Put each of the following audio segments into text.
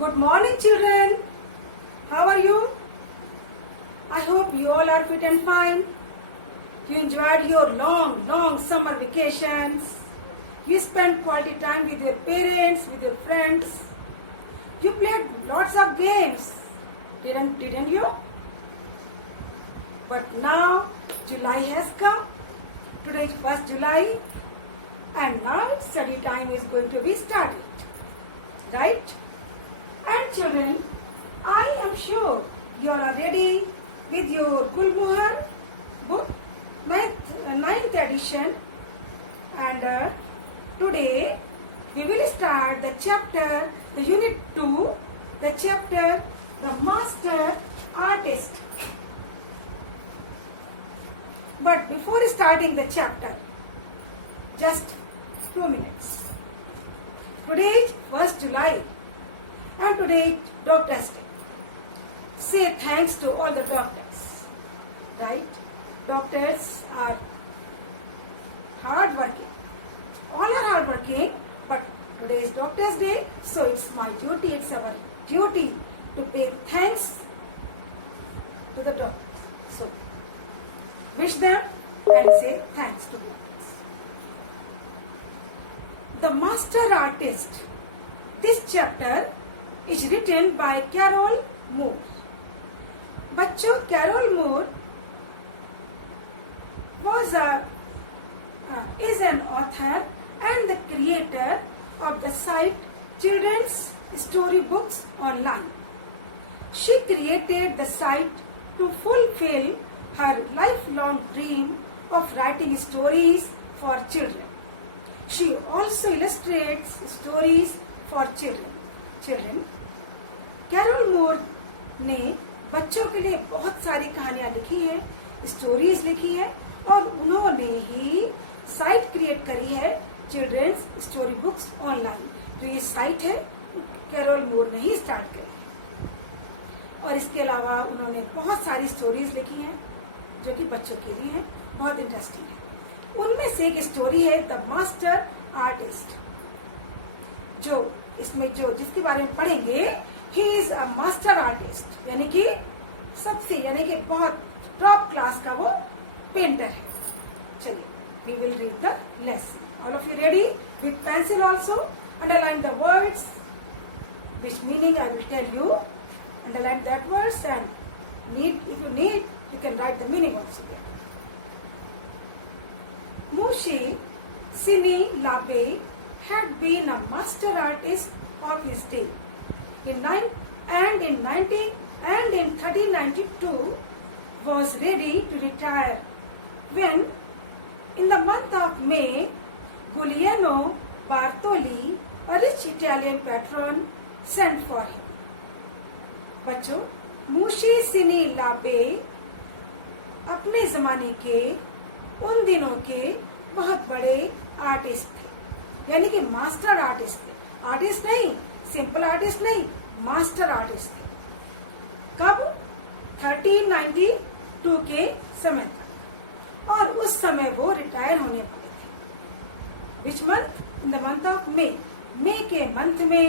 Good morning, children. How are you? I hope you all are fit and fine. You enjoyed your long summer vacations. You spent quality time with your parents, with your friends. You played lots of games, didn't you? But now July has come. Today is 1st July, and now study time is going to be started. Right? And children, I am sure you are ready with your Gulmohar book, 9th edition. And today we will start the chapter, the unit 2, the chapter, the Master Artist. But before starting the chapter, just 2 minutes. Today is 1st July and today is Doctor's Day. Say thanks to all the doctors, right? Doctors are hard working. All are hard working, but today is Doctor's Day, so it's my duty, it's our duty to pay thanks to the doctors. So, wish them and say thanks to them. The Master Artist. This chapter is written by Carol Moore. बच्चों, Carol Moore is an author and the creator of the site Children's Storybooks Online. She created the site to fulfill her lifelong dream of writing stories for children. She also illustrates stories for children. Carol Moore ने बच्चों के लिए बहुत सारी कहानियां लिखी है, stories लिखी है और उन्होंने ही साइट क्रिएट करी है चिल्ड्रंस स्टोरी बुक्स ऑनलाइन। जो ये साइट है कैरोल मूर ने ही स्टार्ट करी है और इसके अलावा उन्होंने बहुत सारी स्टोरीज लिखी हैं जो कि बच्चों के लिए हैं, बहुत इंटरेस्टिंग है। उनमें से एक स्टोरी है द मास्टर आर्टिस्ट, जो इसमें जो जिसके बारे में पढ़ेंगे, he is a master artist, यानी कि बहुत टॉप क्लास का वो पेंटर है। चलिए, we will read the lesson. All of you ready with pencil also? Underline the words which meaning I will tell you. Underline that words and if you need you can write the meaning also there. Mushi Sini Labe had been a master artist of his day. In 1392 was ready to retire when, in the month of May, Giuliano Bartoli, a rich Italian patron, sent for him. बच्चों, मुशी सिनी लाबे अपने जमाने के उन दिनों के बहुत बड़े आर्टिस्ट थे, यानी कि मास्टर आर्टिस्ट थे। आर्टिस्ट नहीं, सिंपल आर्टिस्ट नहीं, मास्टर आर्टिस्ट थे। कब? 1392 के समय तक, और उस समय वो रिटायर होने वाले थे। Which month? In the month of May. May के मंथ में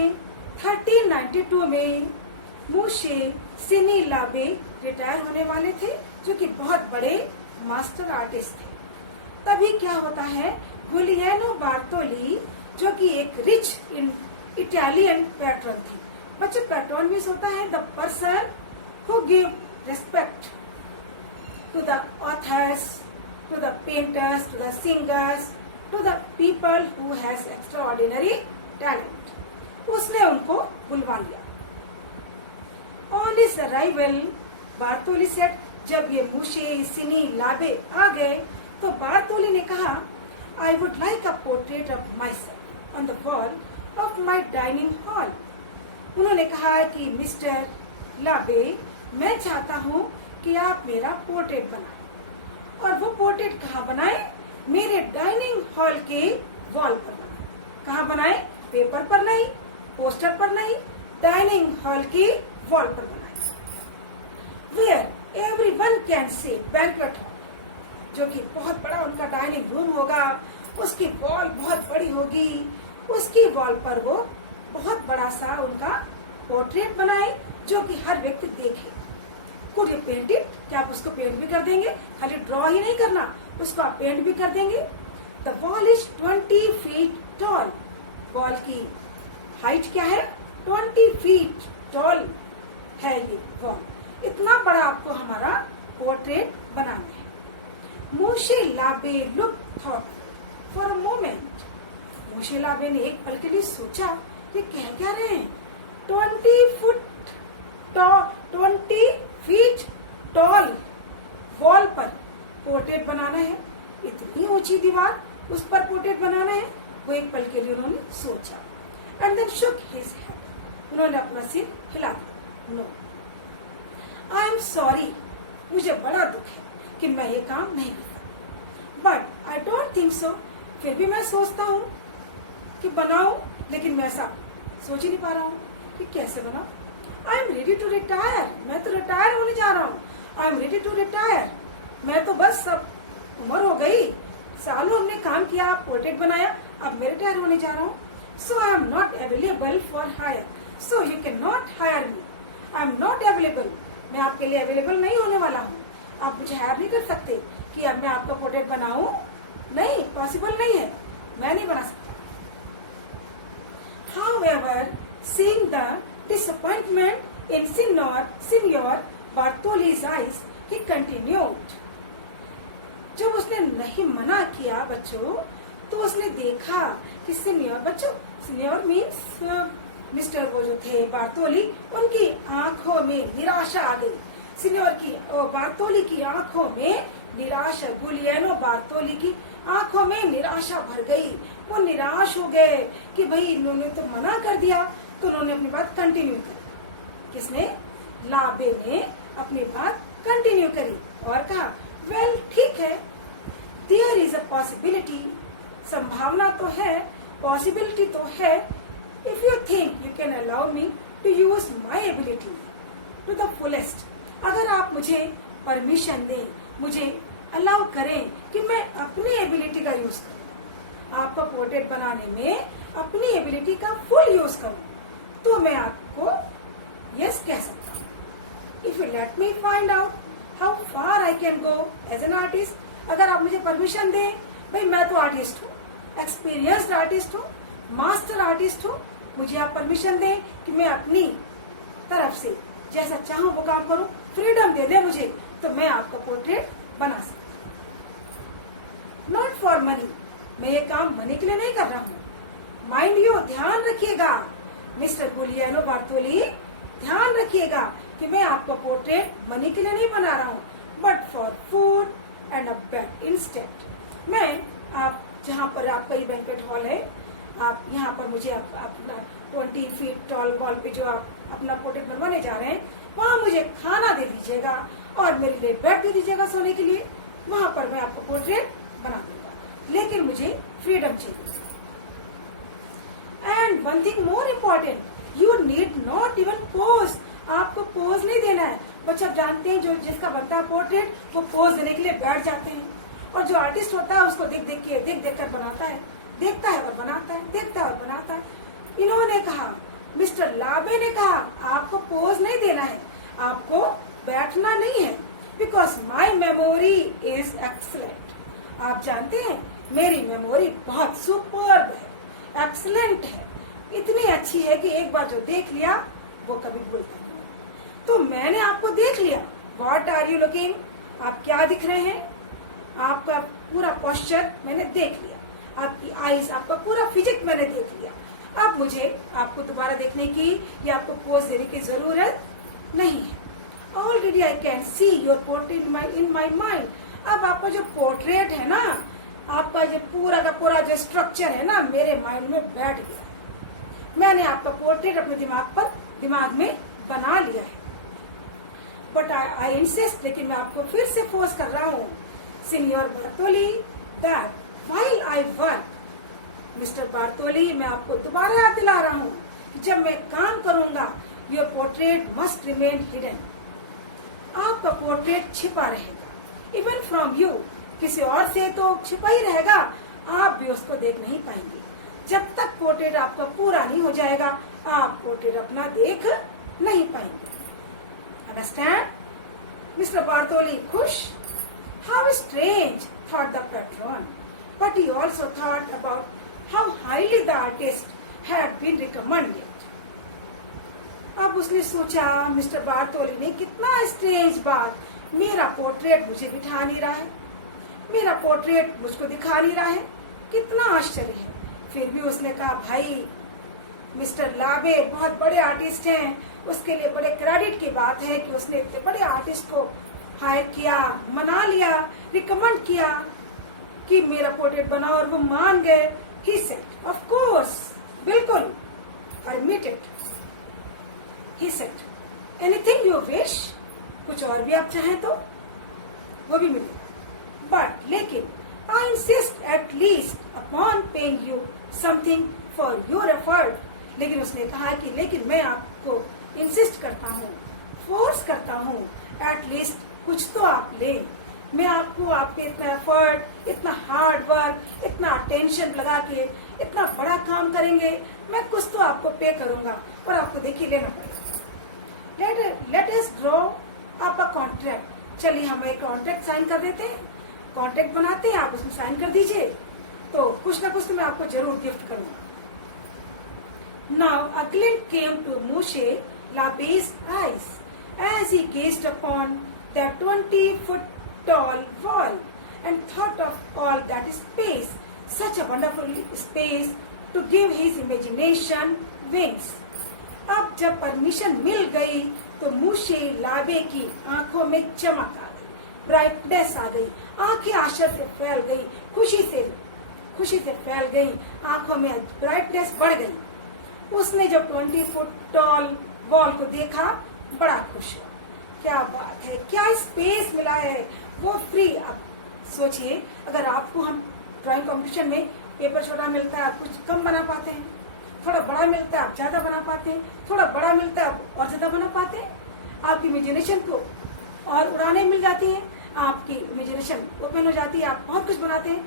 1392 में मुशे सिनी लाबे रिटायर होने वाले थे, जो कि बहुत बड़े मास्टर आर्टिस्ट थे। तभी क्या होता है, गुलियानो बार्तोली, जो कि एक रिच इटालियन पैट्रन थी। बच्चे, पैट्रन मीन्स होता है the person who give respect to the authors, to the painters, to the singers, to the people who has extraordinary talent. उसने उनको बुलवा लिया। On his arrival, Bartoli said, जब ये मुशे सिनी लाबे आ गए तो बार्तोली ने कहा, I would like a portrait of my self on the wall of my dining hall. उन्होंने कहा कि मिस्टर लाबे, मैं चाहता हूँ कि आप मेरा पोर्ट्रेट बनाएं। और वो पोर्ट्रेट कहाँ बनाएं? मेरे डाइनिंग हॉल के वॉल पर बनाएं। कहाँ बनाएं? पेपर पर नहीं, पोस्टर पर नहीं, डाइनिंग हॉल की वॉल पर बनाएं। Where everyone can see, banquet hall, जो कि बहुत बड़ा उनका डाइनिंग रूम होगा, उसकी वॉल बहुत बड़ी होगी, उसकी वॉल पर वो बहुत बड़ा सा उनका पोर्ट्रेट बनाए जो कि हर व्यक्ति देखे। Could you paint it? क्या आप उसको पेंट भी कर देंगे? खाली ड्रॉ ही नहीं करना, उसको आप पेंट भी कर देंगे। The wall is 20 feet tall. Wall की हाइट क्या है? 20 फीट टॉल है ये वॉल। इतना बड़ा आपको हमारा पोर्ट्रेट बनाना है। Moshe Labe look thought for a moment. Moshe Labe ने एक पल के लिए सोचा कि कह क्या रहे हैं? 20 फीट टॉल वॉल पर पोर्ट्रेट बनाना है, इतनी ऊंची दीवार, उस पर पोर्ट्रेट बनाना है। वो एक पल के लिए उन्होंने सोचा। And then shook his head. उन्होंने अपना सिर हिला दिया। नो, आई एम सॉरी, मुझे बड़ा दुख है कि मैं ये काम नहीं कर सकता। But I don't think so. फिर भी मैं सोचता हूँ कि बनाऊं, लेकिन मैं ऐसा सोच ही नहीं पा रहा हूँ कि कैसे बनाऊं। I am ready to retire. मैं तो रिटायर होने जा रहा हूँ। I am ready to retire. मैं तो बस सब उम्र हो गई, सालों हमने काम किया, पोर्ट्रेट बनाया, अब मैं रिटायर होने जा रहा हूँ। So I am not available for hire, so you can not hire me. I am not available. मैं आपके लिए अवेलेबल नहीं होने वाला हूँ। आप मुझे हायर नहीं कर सकते कि अब मैं आपका पोर्ट्रेट बनाऊं। नहीं, पॉसिबल नहीं है, मैं नहीं बना सकता। However, seeing the disappointment in Signor Bartoli's eyes, he continued. जब उसने नहीं मना किया बच्चों, तो उसने देखा कि सीनियर मीन्स मिस्टर वो जो थे बार्तोली, उनकी आंखों में निराशा आ गई। सीनियर की बार्तोली की आंखों में निराशा, गुलियानो बार्तोली की आंखों में निराशा भर गई। वो निराश हो गए कि भाई इन्होंने तो मना कर दिया। तो उन्होंने अपनी बात कंटिन्यू करी। किसने? लाबे ने अपनी बात कंटिन्यू करी और कहा, वेल ठीक है, देयर इज अ पॉसिबिलिटी, संभावना तो है, पॉसिबिलिटी तो है, if you think you can allow me to use my ability to the fullest. अगर आप मुझे परमिशन दें, मुझे अलाउ करें कि मैं अपनी एबिलिटी का यूज करूं, आपका पोर्ट्रेट बनाने में अपनी एबिलिटी का फुल यूज करूं, तो मैं आपको यस कह सकता हूं। If you let me find out how far I can go as an artist. अगर आप मुझे परमिशन दें, भाई मैं तो आर्टिस्ट हूँ, एक्सपीरियंस्ड आर्टिस्ट हूँ, मास्टर आर्टिस्ट हूँ, मुझे आप परमिशन दें कि मैं अपनी तरफ से जैसा चाहूं वो काम करूं, फ्रीडम दे दे मुझे, तो मैं आपका पोर्ट्रेट बना सकता हूं। नॉट फॉर मनी, मैं ये काम मनी के लिए नहीं कर रहा हूँ। माइंड यू, ध्यान रखिएगा मिस्टर गुलियानो बार्तोली, ध्यान रखिएगा कि मैं आपका पोर्ट्रेट मनी के लिए नहीं बना रहा हूँ, but for food and a bed instant. मैं आप जहाँ पर आपका ये बैंक्वेट हॉल है, आप यहाँ पर मुझे अपना 20 फीट टॉल वॉल पे जो आप अपना पोर्ट्रेट बनवाने जा रहे हैं, वहाँ मुझे खाना दे दीजिएगा और मेरे लिए बेड दे दीजिएगा सोने के लिए। वहाँ पर मैं आपको पोर्ट्रेट बना दूंगा, लेकिन मुझे फ्रीडम चाहिए। And one thing more important, you need not even pose. आपको पोज नहीं देना है। बच्चे आप जानते हैं, जो जिसका बनता है पोर्ट्रेट, वो पोज देने के लिए बैठ जाते हैं, और जो आर्टिस्ट होता है उसको देख देख कर बनाता है, देखता है और बनाता है, देखता है और बनाता है। इन्होंने कहा, मिस्टर लाबे ने कहा, आपको पोज नहीं देना है, आपको बैठना नहीं है, because my memory is excellent. आप जानते हैं मेरी मेमोरी बहुत सुपर्ब है, एक्सलेंट है, इतनी अच्छी है कि एक बार जो देख लिया वो कभी भूलता नहीं। तो मैंने आपको देख लिया। What are you looking? आप क्या दिख रहे हैं? आपका पूरा पोस्चर मैंने देख लिया, आपकी आईज, आपका पूरा फिजिक मैंने देख लिया। अब मुझे आपको दोबारा देखने की या आपको पोज देने की जरूरत नहीं है। Already I can see your portrait in my mind. अब आपका जो पोर्ट्रेट है ना, आपका जो पूरा का पूरा जो स्ट्रक्चर है ना, मेरे माइंड में बैठ गया। मैंने आपका पोर्ट्रेट अपने दिमाग में बना लिया है। बट आई इंसिस्ट, लेकिन मैं आपको फिर से फोर्स कर रहा हूँ, senior Bartoli, that while I work, mister Bartoli, मैं आपको दोबारा याद दिला रहा हूँ कि जब मैं काम करूंगा, your portrait must remain hidden. आपका पोर्ट्रेट छिपा रहेगा, इवन फ्रॉम यू, किसी और से तो छिपा ही रहेगा, आप भी उसको देख नहीं पाएंगे। जब तक पोर्ट्रेट आपका पूरा नहीं हो जाएगा, आप पोर्ट्रेट अपना देख Mr. Bartoli खुश. How strange, thought the patron. But he also thought about how highly the artist had been recommended. अब उसने सोचा, मिस्टर बार्तोली ने, कितना स्ट्रेंज बात, मेरा पोर्ट्रेट मुझे बिठा नहीं रहा है, मेरा पोर्ट्रेट मुझको दिखा नहीं रहा है, कितना आश्चर्य है. फिर भी उसने कहा, भाई मिस्टर लाबे बहुत बड़े आर्टिस्ट हैं, उसके लिए बड़े क्रेडिट की बात है कि उसने इतने बड़े आर्टिस्ट को हायर किया, मना लिया, रिकमेंड किया कि मेरा पोर्ट्रेट बनाओ, और वो मान गए. ही सेड, ऑफ कोर्स, बिल्कुल, permitted. He said, anything you wish, कुछ और भी आप चाहें तो वो भी मिलेगा. बट लेकिन I insist at least upon paying you something for your effort. लेकिन उसने कहा कि लेकिन मैं आपको इंसिस्ट करता हूँ, फोर्स करता हूँ, एट लीस्ट कुछ तो आप ले. मैं आपको आपके इतना एफर्ट, इतना हार्ड वर्क, इतना अटेंशन लगा के इतना बड़ा काम करेंगे, मैं कुछ तो आपको पे करूंगा और आपको देखिए लेना पड़ेगा. Let us draw up a contract. चलिए हम एक कॉन्ट्रैक्ट साइन कर देते हैं, कॉन्ट्रैक्ट बनाते हैं, आप उसमें साइन कर दीजिए, तो कुछ ना कुछ तो मैं आपको जरूर गिफ्ट करूंगा. Now a glint came to Moshe Labe's eyes as he gazed upon that 20-foot tall wall and thought of all that space, such a wonderful space to give his imagination wings. अब जब permission मिल गई तो मूशे लाबे की आंखों में चमक आ गई, ब्राइटनेस आ गई, आंखें आश्चर्य से फैल गई, खुशी से फैल गई, आंखों में ब्राइटनेस बढ़ गई. उसने जब 20 फुट टॉल वॉल को देखा, बड़ा खुश हुआ. क्या बात है, क्या स्पेस मिला है, वो फ्री. अब सोचिए, अगर आपको हम ड्राइंग कंपटीशन में पेपर छोटा मिलता है, आप कुछ कम बना पाते हैं, थोड़ा बड़ा मिलता है आप ज्यादा बना पाते हैं, थोड़ा बड़ा मिलता है आप और ज्यादा बना पाते हैं. आपकी इमेजिनेशन को और उड़ाने मिल जाती है, आपकी इमेजिनेशन ओपन हो जाती है, आप बहुत कुछ बनाते हैं,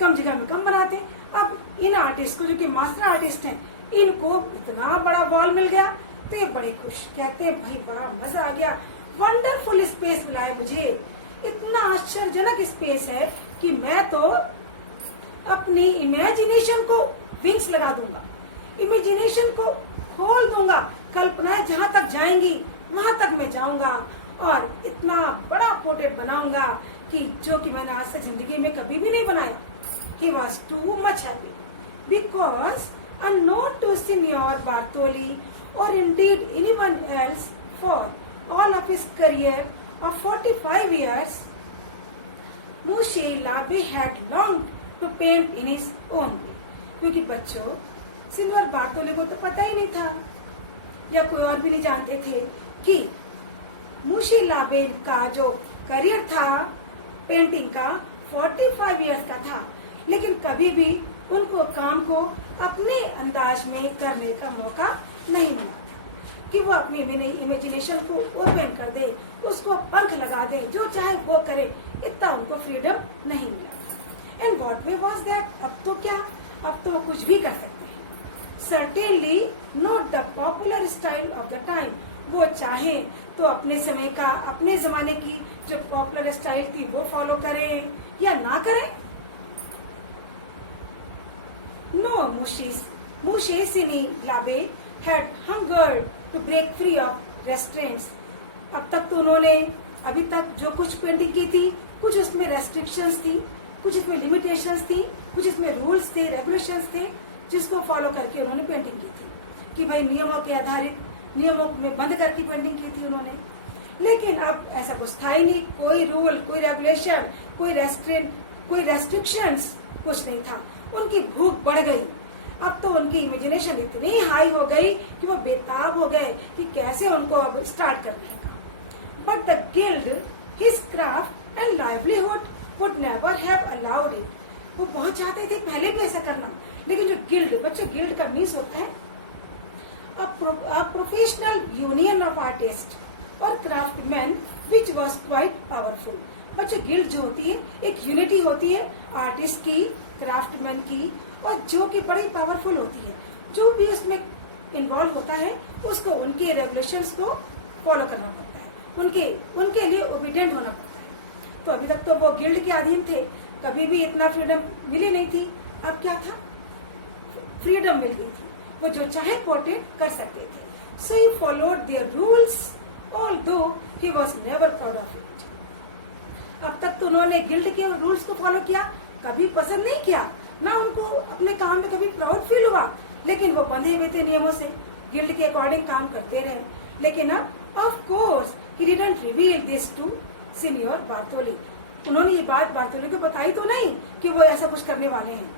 कम जगह में कम बनाते हैं. अब इन आर्टिस्ट को, जो कि मास्टर आर्टिस्ट हैं, इनको इतना बड़ा वॉल मिल गया तो ये बड़े खुश. कहते हैं, भाई बड़ा मजा आ गया, वंडरफुल स्पेस मिला है मुझे, इतना आश्चर्यजनक स्पेस है कि मैं तो अपनी इमेजिनेशन को विंग्स लगा दूंगा, इमेजिनेशन को खोल दूंगा, कल्पनाएं जहां तक जाएंगी वहां तक मैं जाऊंगा और इतना बड़ा पोर्ट्रेट बनाऊंगा कि जो कि मैंने आज तक जिंदगी में कभी भी नहीं बनाया. He was too much happy because unknown to Signor Bartoli or indeed anyone else, for all of his career of 45 years, Moshe Labe had longed to paint in his own way. क्योंकि बच्चों, silver बार्तोली को तो पता ही नहीं था या कोई और भी नहीं जानते थे कि मूशे लाबे का जो करियर था पेंटिंग का 45 इयर्स का था, लेकिन कभी भी उनको काम को अपने अंदाज में करने का मौका नहीं मिला था कि वो अपनी इमेजिनेशन को ओपन कर दे, उसको पंख लगा दे, जो चाहे वो करे, इतना उनको फ्रीडम नहीं मिला था. And what way was that? अब तो क्या, अब तो वो कुछ भी कर सकते हैं. Certainly not the popular style of the time. वो चाहे तो अपने समय का, अपने जमाने की जो पॉपुलर स्टाइल थी वो फॉलो करें या ना करें. No, Moshe Sini Labe had hungered to break free of restraints. अब तक तो उन्होंने अभी तक जो कुछ पेंटिंग की थी, कुछ उसमें रेस्ट्रिक्शंस थी, कुछ इसमें लिमिटेशंस थी, कुछ इसमें रूल्स थे, रेगुलेशंस थे, जिसको फॉलो करके उन्होंने पेंटिंग की थी कि भाई नियमों के आधारित, नियमों में बंद करके पेंटिंग की थी उन्होंने. लेकिन अब ऐसा कुछ था ही नहीं, कोई रूल, कोई रेगुलेशन, कोई रेस्ट्रेंट, कोई रेस्ट्रिक्शंस, कुछ नहीं था. उनकी भूख बढ़ गई. अब तो उनकी इमेजिनेशन इतनी हाई हो गई कि वो बेताब हो गए कि कैसे उनको अब स्टार्ट करने का. But the guild, his craft and livelihood would never have allowed it. वो बहुत चाहते थे पहले भी ऐसा करना, लेकिन जो गिल्ड, बच्चों गिल्ड का मीन्स होता है a professional union of artists और craftsman which was quite powerful. बच्चों गिल्ड जो होती है एक यूनिटी होती है आर्टिस्ट की, क्राफ्टमैन की, और जो कि बड़ी पावरफुल होती है. जो भी उसमें इन्वॉल्व होता है उसको उनके रेगुलेशंस को फॉलो करना पड़ता है, उनके लिए ओबीडियंट होना पड़ता है। तो अभी तक तो वो गिल्ड के अधीन थे, कभी भी इतना फ्रीडम मिली नहीं थी। अब क्या था, फ्रीडम मिल गई थी, वो जो चाहे पोर्ट्रेट कर सकते थे। So he followed their rules although he was never proud of it. अब तक तो उन्होंने गिल्ड के रूल्स को फॉलो किया, कभी पसंद नहीं किया, ना उनको अपने काम में कभी प्राउड फील हुआ, लेकिन वो बंधे हुए थे नियमों से, गिल्ड के अकॉर्डिंग काम करते रहे। लेकिन अब of course he didn't reveal this to senior Bartoli. उन्होंने ये बात बार्टोली को बताई तो नहीं कि वो ऐसा कुछ करने वाले हैं,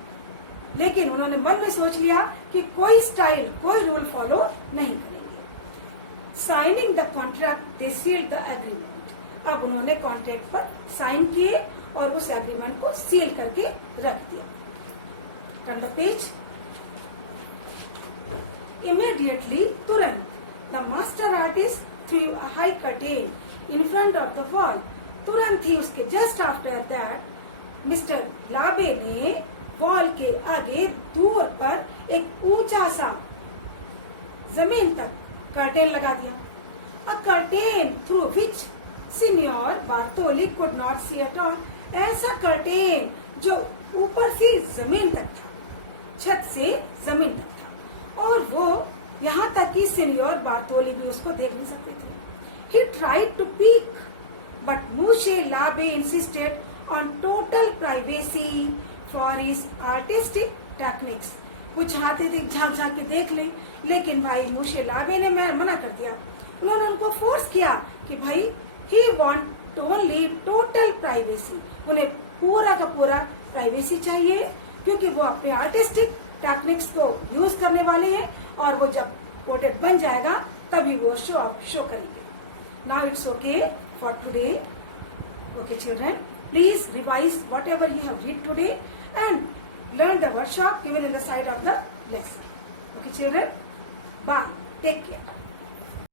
लेकिन उन्होंने मन में सोच लिया कि कोई स्टाइल, कोई रूल फॉलो नहीं करेंगे। Signing the contract they sealed the agreement. अब उन्होंने कॉन्ट्रैक्ट पर साइन किए और उस एग्रीमेंट को सील करके रख दिया। Turn the page. इमीडिएटली, तुरंत, the master artist through a high curtain in front of the wall. तुरंत ही उसके जस्ट आफ्टर दैट मिस्टर लाबे ने वॉल के आगे दूर पर एक ऊंचा सा जमीन तक कर्टेन लगा दिया। A curtain through which senior Bartoli could not see at all. ऐसा कर्टेन जो ऊपर से जमीन तक था, छत से जमीन तक था, और वो यहाँ तक कि सीनियर बार्टोली भी उसको देख नहीं सकते थे। He tried to peek, but Moshe Labe insisted on total privacy for his artistic techniques. वो चाहते थे झांक झांक के देख ले, लेकिन भाई मूशे लाबे ने मना कर दिया। उन्होंने उनको फोर्स किया कि भाई he want only total privacy, उन्हें पूरा का पूरा प्राइवेसी चाहिए, क्योंकि वो अपने आर्टिस्टिक टेक्निक्स को यूज करने वाले हैं, और वो जब पोर्ट्रेट बन जाएगा तभी वो शो करेंगे। Now it's okay for today. Okay, children, please revise whatever you have read today and learn the workshop given in the side of the lesson. Okay, children, bye. Take care.